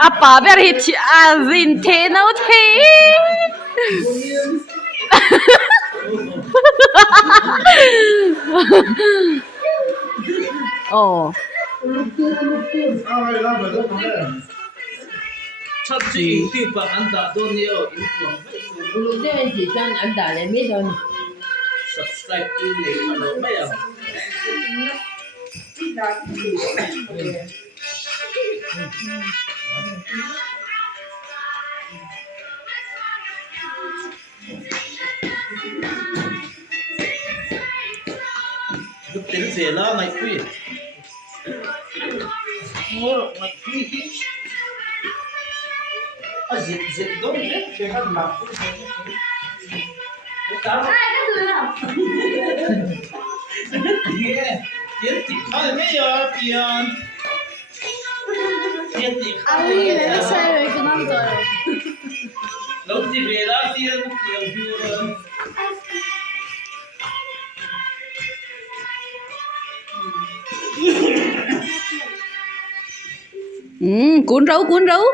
Apa biar hit azin te nau te. Oh. Sắp chỉ tiêu bằng anh đã đôi nhiều Ulu tu yang jitan anda le medon. subscribe to này mà nó bây giờ lúc tiếng gì đó mày quy mày quy à dịch dịch đó đấy cái hắn mặc cái tiền chỉ khai mấy giờ tiền tiền chỉ khai mấy giờ lúc thì về đó tiền tiền chưa Cuốn rấu.